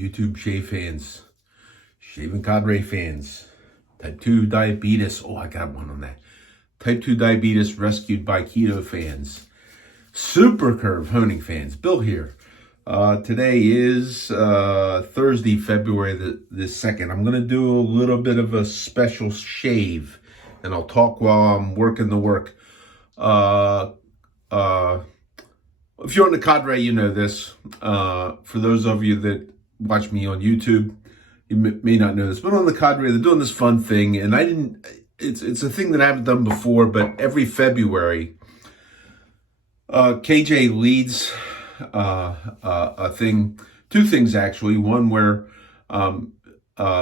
YouTube shave fans, shaving cadre fans, type 2 diabetes. Oh, I got one on that. Type 2 diabetes rescued by keto fans, super curve honing fans. Bill here. Today is Thursday, February the 2nd. I'm going to do a little bit of a special shave, and I'll talk while I'm working the work. If you're on the cadre, you know this. For those of you that watch me on YouTube, you may not know this, but on the cadre, they're doing this fun thing, and it's a thing that I haven't done before, but every February, KJ leads a thing, two things actually. One where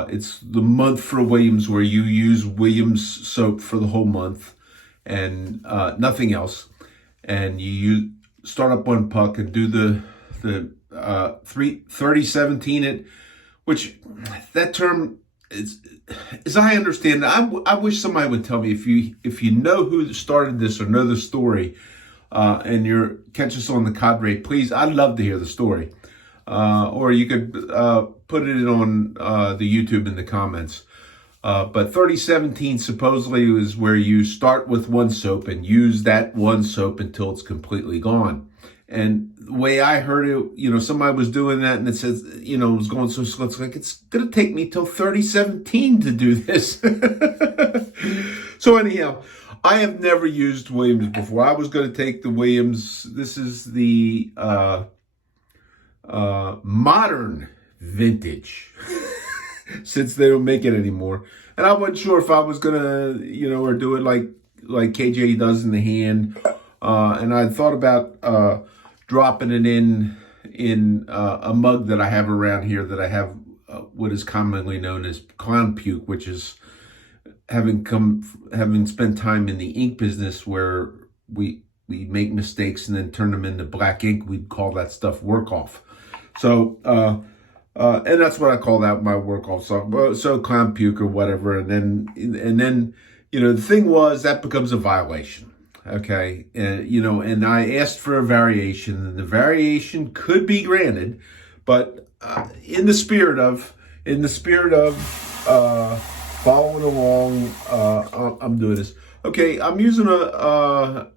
it's the month for Williams, where you use Williams soap for the whole month and nothing else, and you start up one puck and do the 30-17 it, which that term is, as I understand it, I wish somebody would tell me if you know who started this or know the story, and you're catch us on the cadre, please. I'd love to hear the story, or you could put it on the YouTube in the comments. But 30-17 supposedly is where you start with one soap and use that one soap until it's completely gone. And the way I heard it, somebody was doing that, and it says, it was going so slow. It's like, it's going to take me till 30-17 to do this. So anyhow, I have never used Williams before. I was going to take the Williams. This is the modern vintage, since they don't make it anymore. And I wasn't sure if I was going to, or do it like KJ does in the hand. And I thought about dropping it in a mug that I have around here, that I have what is commonly known as clown puke, which is having spent time in the ink business where we make mistakes and then turn them into black ink. We'd call that stuff work off. So and that's what I call that, my work off. So clown puke or whatever. And then the thing was, that becomes a violation. Okay, and I asked for a variation, and the variation could be granted, but in the spirit of following along, I'm doing this. Okay, I'm using a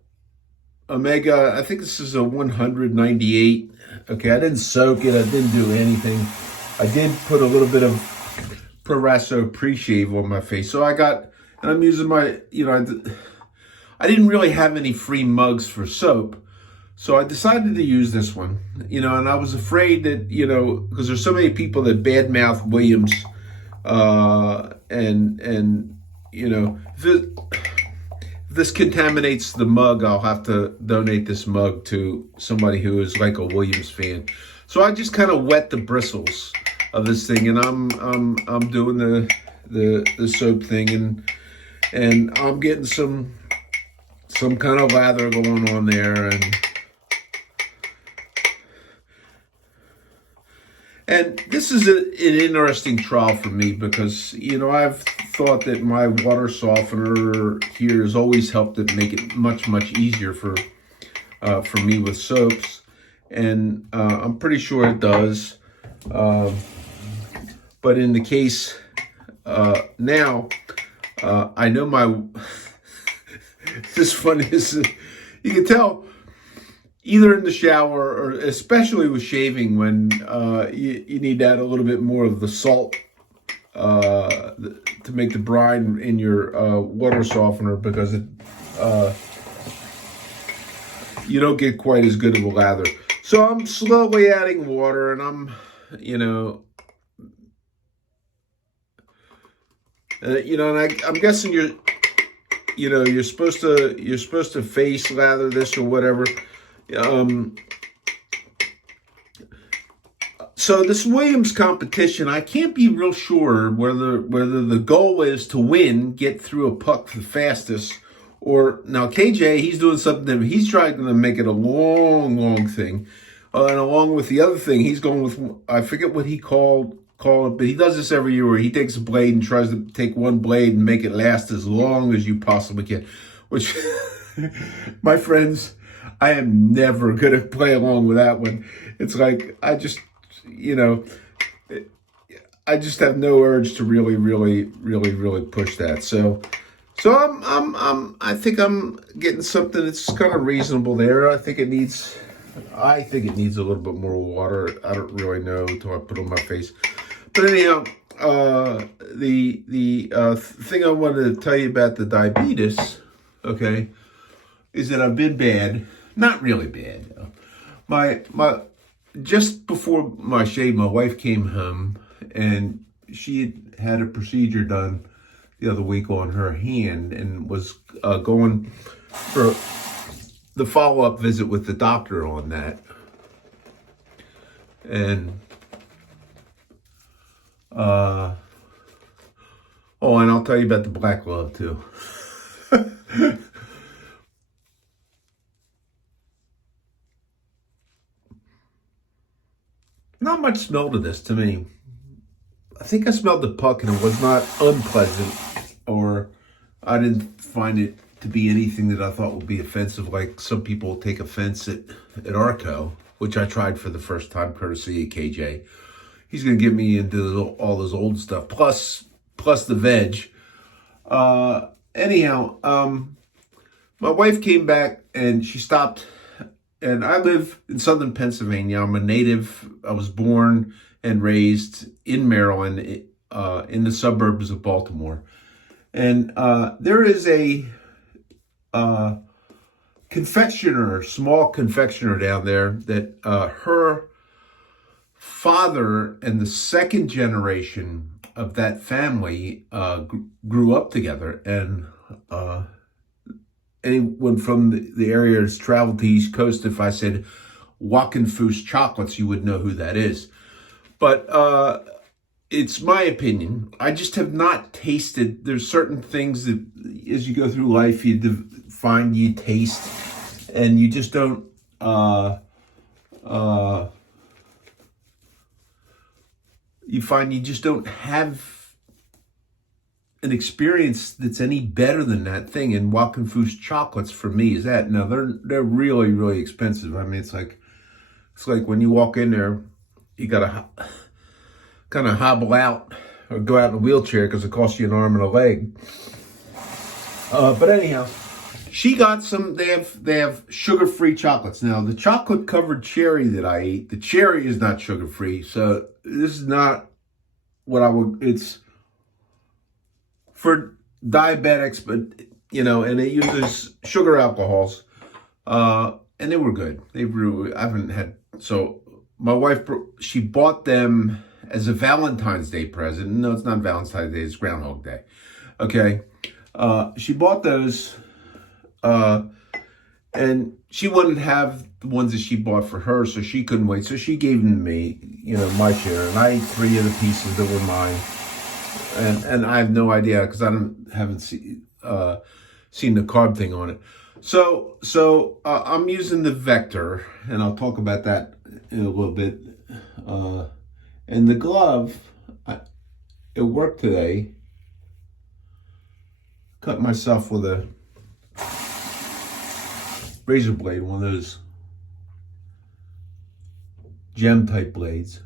Omega. I think this is a 198. Okay, I didn't soak it. I didn't do anything. I did put a little bit of Proraso pre-shave on my face. So and I'm using my, I didn't really have any free mugs for soap, so I decided to use this one, and I was afraid that, because there's so many people that badmouth Williams, and if this contaminates the mug, I'll have to donate this mug to somebody who is like a Williams fan. So I just kind of wet the bristles of this thing, and I'm doing the soap thing, and I'm getting some kind of lather going on there, and this is an interesting trial for me, because I've thought that my water softener here has always helped to make it much easier for me with soaps, and I'm pretty sure it does, but in the case now, I know my it's funny, you can tell either in the shower or especially with shaving, when you need to add a little bit more of the salt to make the brine in your water softener, because you don't get quite as good of a lather. So I'm slowly adding water, and I'm and I'm guessing you're supposed to face lather this or whatever. So this Williams competition, I can't be real sure whether the goal is to win, get through a puck the fastest, or now KJ, he's doing something different. He's trying to make it a long thing, and along with the other thing, he's going with, I forget what he called it, but he does this every year, where he takes a blade and tries to take one blade and make it last as long as you possibly can, which my friends, I am never going to play along with that one. It's like, I just, I just have no urge to really push that. So I think I'm getting something that's kind of reasonable there. I think it needs a little bit more water. I don't really know until I put it on my face. But anyhow, the thing I wanted to tell you about the diabetes, okay, is that I've been bad. Not really bad, though. My just before my shave, my wife came home and she had a procedure done the other week on her hand and was going for the follow-up visit with the doctor on that. And and I'll tell you about the black glove too. Not much smell to this to me. I think I smelled the puck and it was not unpleasant, or I didn't find it to be anything that I thought would be offensive, like some people take offense at Arco, which I tried for the first time courtesy of KJ. He's going to get me into all this old stuff, plus the veg. Anyhow, my wife came back and she stopped, and I live in southern Pennsylvania. I'm a native. I was born and raised in Maryland, in the suburbs of Baltimore. And there is a small confectioner down there that her father and the second generation of that family grew up together. And anyone from the area that's traveled to the East Coast, if I said Wackenfuss chocolates, you would know who that is. But it's my opinion. I just have not tasted. There's certain things that as you go through life, you find you taste, and you just don't. You find you just don't have an experience that's any better than that thing. And Wackenfuss chocolates for me is that. Now they're really expensive. I mean, it's like when you walk in there, you gotta kind of hobble out or go out in a wheelchair because it costs you an arm and a leg. But anyhow, she got some. They have sugar-free chocolates. Now the chocolate-covered cherry that I ate, the cherry is not sugar-free. So this is not what I would. It's for diabetics, but and it uses sugar alcohols. And they were good. I haven't had. So my wife, she bought them as a Valentine's Day present. No, it's not Valentine's Day. It's Groundhog Day. Okay. She bought those, and she wouldn't have the ones that she bought for her, so she couldn't wait. So she gave them to me, my share, and I ate 3 of the pieces that were mine. And I have no idea because I haven't seen the carb thing on it. So I'm using the Vector, and I'll talk about that in a little bit. And the glove, it worked today. Cut myself with a razor blade, one of those gem type blades.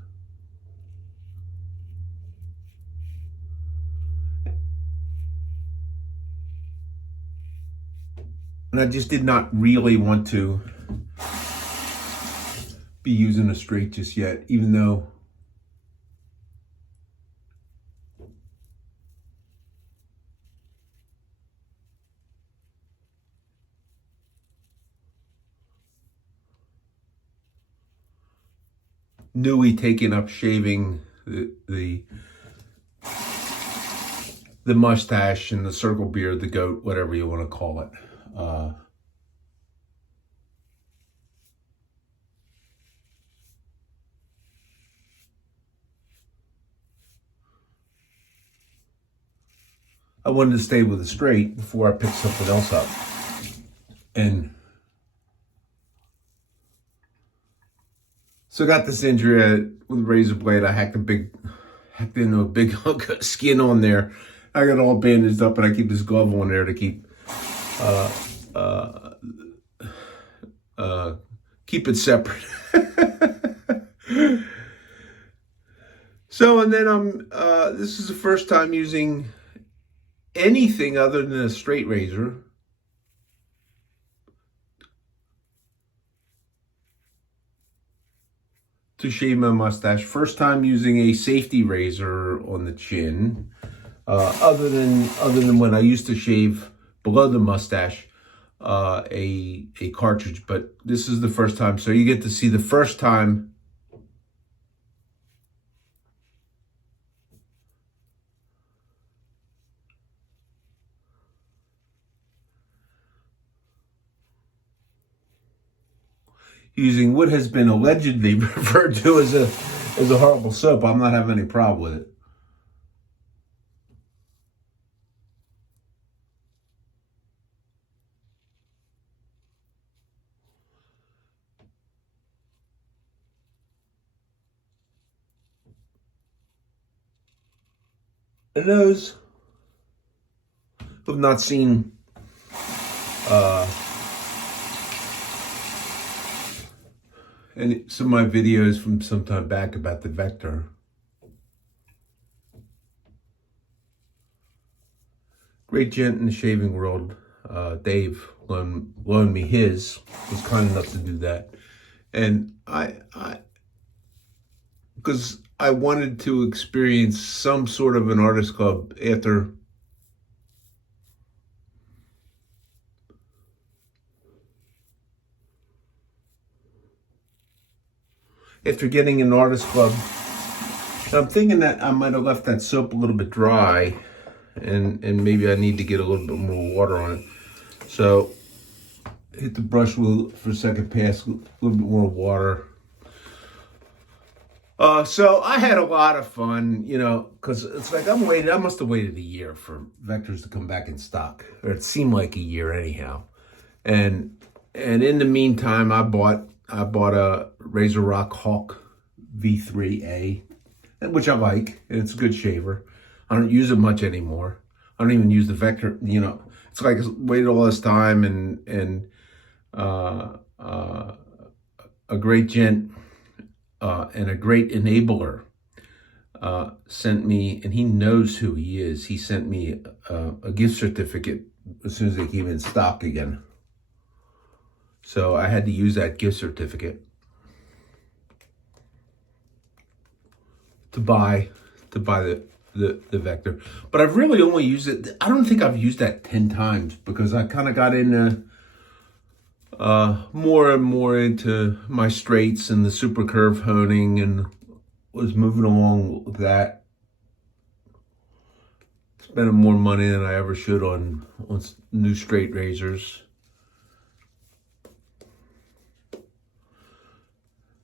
And I just did not really want to be using a straight just yet, even though Newey taking up shaving the mustache and the circle beard, the goat, whatever you want to call it. I wanted to stay with a straight before I picked something else up. And so I got this injury with a razor blade. I hacked into a big hunk of skin on there. I got all bandaged up, and I keep this glove on there to keep keep it separate. So So, and then this is the first time using anything other than a straight razor to shave my mustache. First time using a safety razor on the chin, other than when I used to shave below the mustache, a cartridge. But this is the first time, so you get to see the first time using what has been allegedly referred to as a horrible soap. I'm not having any problem with it. And those who have not seen some of my videos from some time back about the Vector, great gent in the shaving world, Dave loaned me his, was kind enough to do that. And because I wanted to experience some sort of an artist club after getting an artist club. I'm thinking that I might have left that soap a little bit dry, and maybe I need to get a little bit more water on it. So hit the brush for a second pass, a little bit more water. So I had a lot of fun, because it's like I must have waited a year for Vectors to come back in stock, or it seemed like a year anyhow. And in the meantime, I bought a Razor Rock Hawk V3A, which I like, and it's a good shaver. I don't use it much anymore. I don't even use the Vector. It's like I waited all this time, and a great gent and a great enabler sent me, and he knows who he is. He sent me a gift certificate as soon as they came in stock again. So I had to use that gift certificate to buy the Vector. But I've really only used it. I don't think I've used that 10 times because I kind of got into more and more into my straights and the super curve honing, and was moving along with that. Spending more money than I ever should on new straight razors.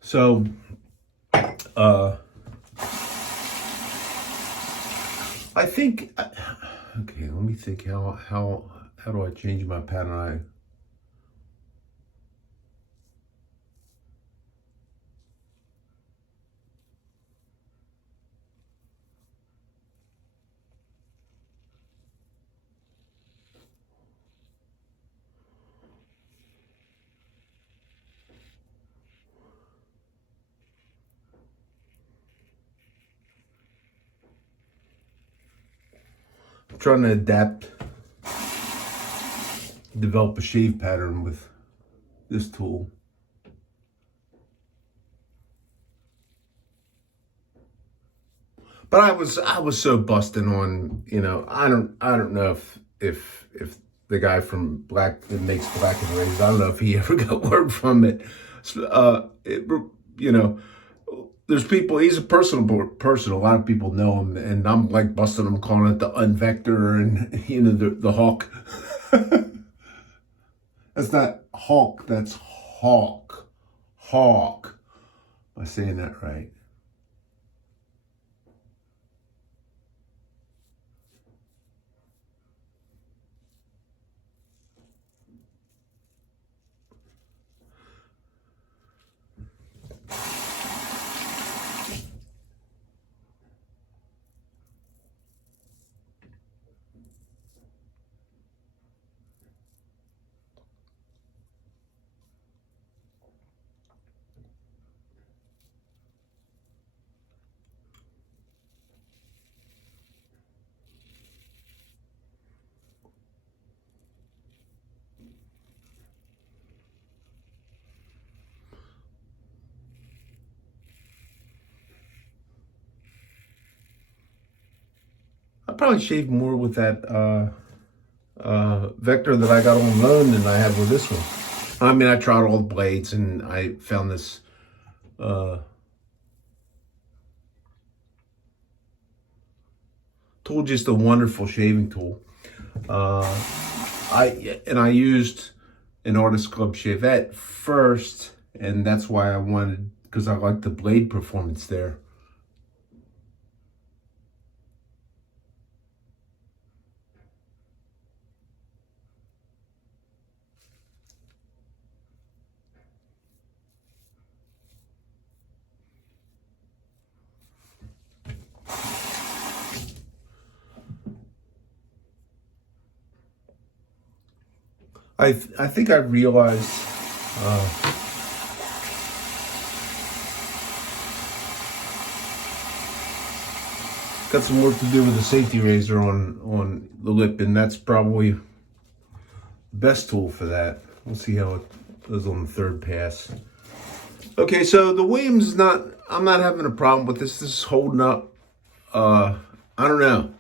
So, I think, okay, let me think, how do I change my pattern? I'm trying to develop a shave pattern with this tool. But I was so busting on, I don't know if the guy from Black that makes Black and Razors, I don't know if he ever got word from it. There's people, he's a personal person. A lot of people know him, and I'm like busting him, calling it the Unvector and, the Hawk. That's not Hawk, that's Hawk. Hawk. Am I saying that right? probably shave more with that Vector that I got on loan than I have with this one. I mean, I tried all the blades and I found this tool just a wonderful shaving tool. I used an Artist Club Shavette first, and that's why I wanted, because I like the blade performance there. I think I realized got some work to do with the safety razor on the lip, and that's probably the best tool for that. We'll see how it goes on the third pass. Okay, so the Williams is not, I'm not having a problem with this. This is holding up. I don't know.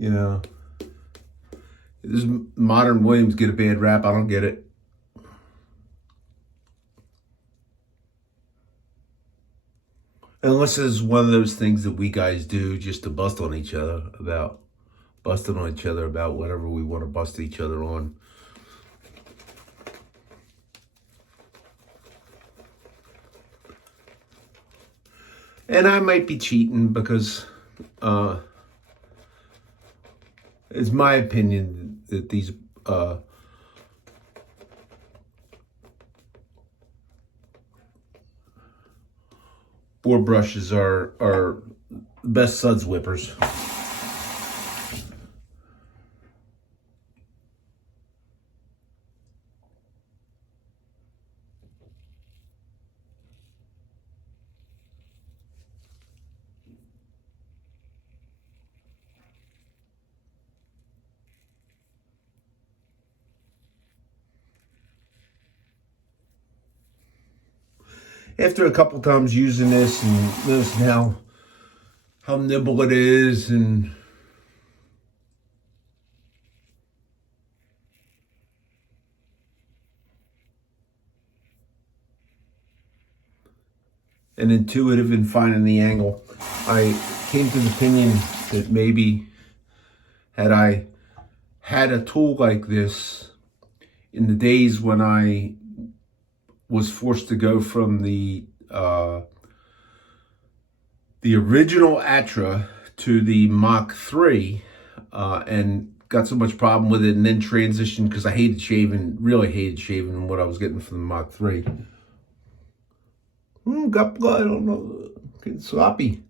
You know, this modern Williams get a bad rap. I don't get it. Unless it's one of those things that we guys do just to bust on each other about, busting on each other about whatever we want to bust each other on. And I might be cheating because it's my opinion that these boar brushes are the best suds whippers. After a couple times using this and noticing how nibble it is, and intuitive in finding the angle, I came to the opinion that maybe had I had a tool like this in the days when I was forced to go from the original Atra to the Mach 3 and got so much problem with it, and then transitioned because I really hated shaving what I was getting from the Mach 3. Got blood, I don't know, getting sloppy.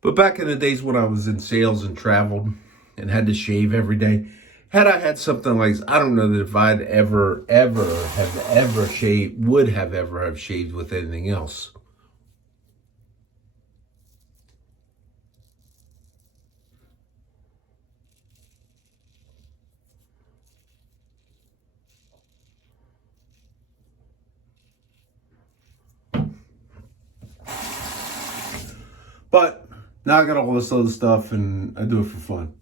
But back in the days when I was in sales and traveled and had to shave every day, had I had something like this, I don't know that if I'd ever have shaved with anything else. But now I got all this other stuff and I do it for fun.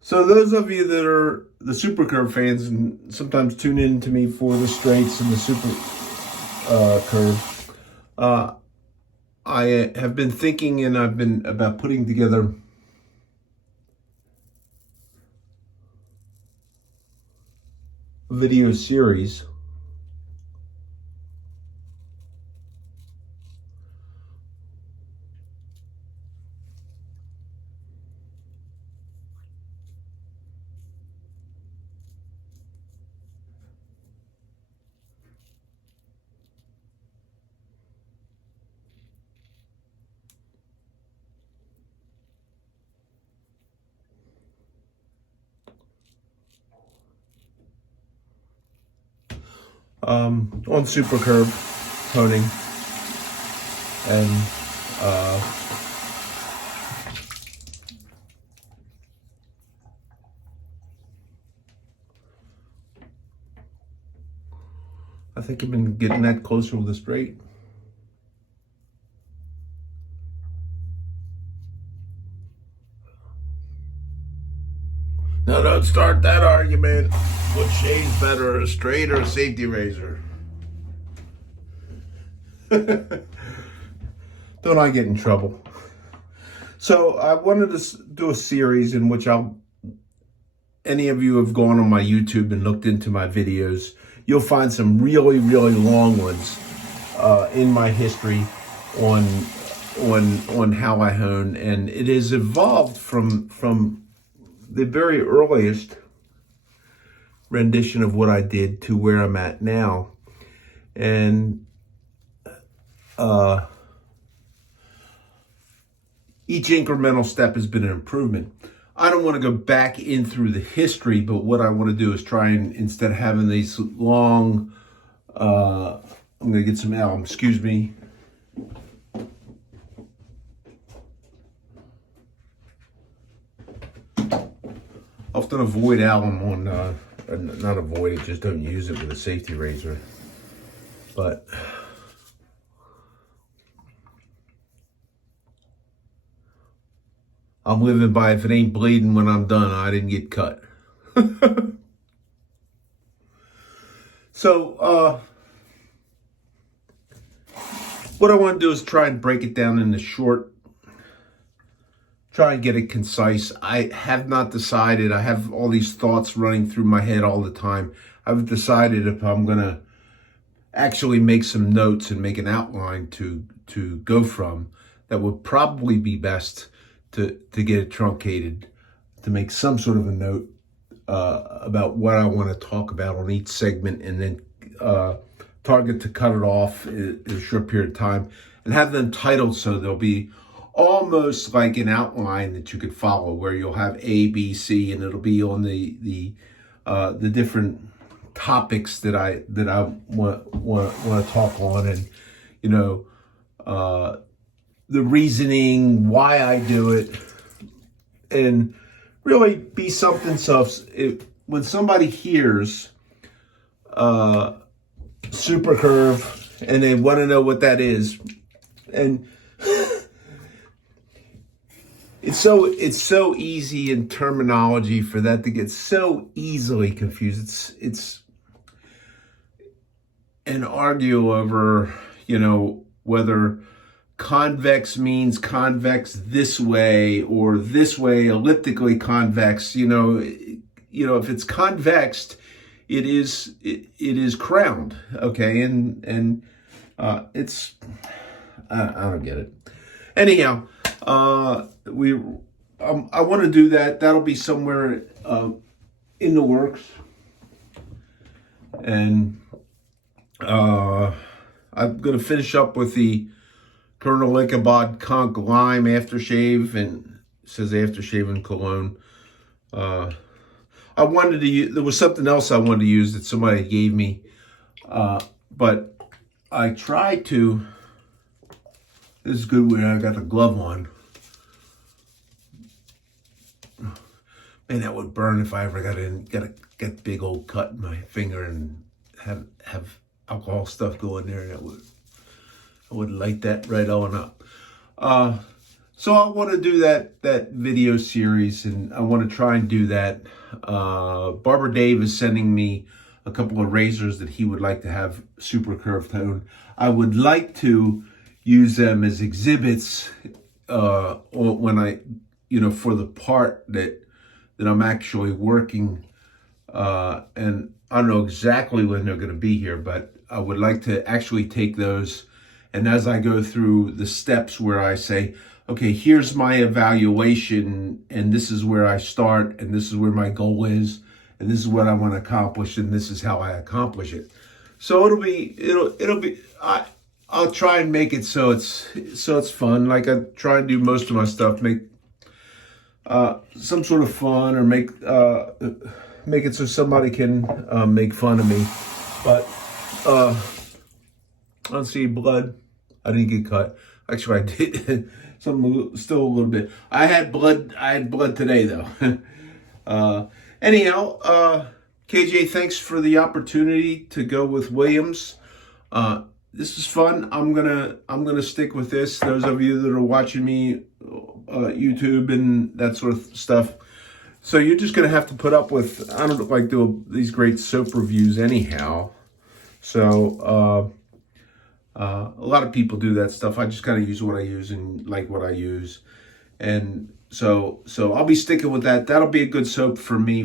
So those of you that are the Super Curve fans and sometimes tune in to me for the straights and the Super Curve, I have been thinking, and I've been about putting together a video series on super curve toning, and I think I've been getting that closer with the straight. Now don't start that argument. What shade's better, a straight or a safety razor? Don't I get in trouble? So I wanted to do a series in which any of you have gone on my YouTube and looked into my videos, you'll find some really, really long ones in my history on how I hone, and it has evolved from the very earliest rendition of what I did to where I'm at now, and each incremental step has been an improvement. I don't want to go back in through the history, but what I want to do is try and, instead of having these long, I'm going to get some alum, excuse me. Often avoid alum on, not avoid it, just don't use it with a safety razor. But I'm living by, if it ain't bleeding when I'm done, I didn't get cut. So, what I want to do is try and break it down into short, try and get it concise. I have not decided. I have all these thoughts running through my head all the time. I've decided if I'm going to actually make some notes and make an outline to go from, that would probably be best to get it truncated, to make some sort of a note about what I want to talk about on each segment, and then target to cut it off in a short period of time, and have them titled so they'll be almost like an outline that you could follow, where you'll have A, B, C, and it'll be on the different topics that I want to talk on, and the reasoning why I do it, and really be something. So when somebody hears super curve and they want to know what that is, and it's so easy in terminology for that to get so easily confused. It's an argue over, whether convex means convex this way or this way, elliptically convex. If it's convexed, it is crowned. Okay, and it's I don't get it. Anyhow, I want to do that. That'll be somewhere in the works, and I'm gonna finish up with the Colonel Ichabod Conch Lime aftershave, and it says aftershave and cologne. I wanted to use, there was something else I wanted to use that somebody gave me, but I tried to. This is good when I got the glove on. Man, that would burn if I ever get big old cut in my finger and have alcohol stuff go in there. I would light that right on up. So I want to do that video series, and I want to try and do that. Barber Dave is sending me a couple of razors that he would like to have super curved tone. I would like to use them as exhibits when I, for the part that I'm actually working. And I don't know exactly when they're going to be here, but I would like to actually take those, and as I go through the steps where I say, okay, here's my evaluation, and this is where I start, and this is where my goal is, and this is what I want to accomplish, and this is how I accomplish it. So it'll be. I'll try and make it so it's fun. Like I try and do most of my stuff, make some sort of fun, or make it so somebody can make fun of me. But Let's see, blood. I didn't get cut. Actually, I did. Still a little bit. I had blood today though. Anyhow, KJ, thanks for the opportunity to go with Williams. This is fun. I'm gonna stick with this. Those of you that are watching me, YouTube and that sort of stuff. So you're just gonna have to put up with. I don't like do these great soap reviews anyhow. So a lot of people do that stuff. I just kind of use what I use and like what I use, and so I'll be sticking with that. That'll be a good soap for me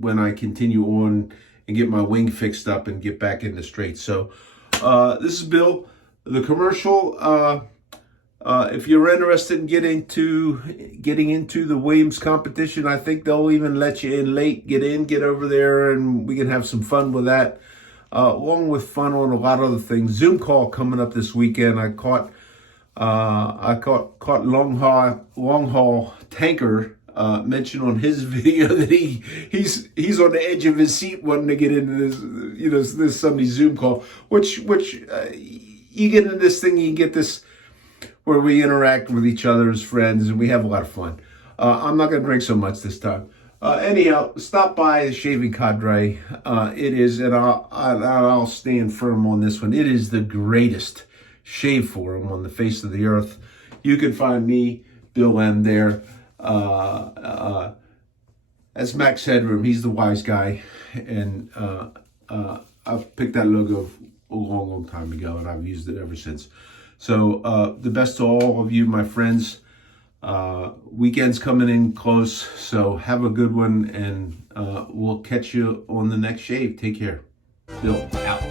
when I continue on and get my wing fixed up and get back into straight. So this is Bill, the commercial. If you're interested in getting into the Williams competition, I think they'll even let you in late. Get over there, and we can have some fun with that. Along with fun on a lot of other things. Zoom call coming up this weekend. I caught long haul tanker mentioned on his video that he's on the edge of his seat wanting to get into this this Sunday Zoom call, which you get into this thing, you get this where we interact with each other as friends and we have a lot of fun. I'm not going to drink so much this time. Anyhow, stop by the Shaving Cadre. It is, and I'll stand firm on this one, it is the greatest shave forum on the face of the earth. You can find me, Bill M, there. As Max Headroom, he's the wise guy. And I've picked that logo a long time ago, and I've used it ever since. So the best to all of you, my friends. Weekend's coming in close, so have a good one, and we'll catch you on the next shave. Take care. Bill, out.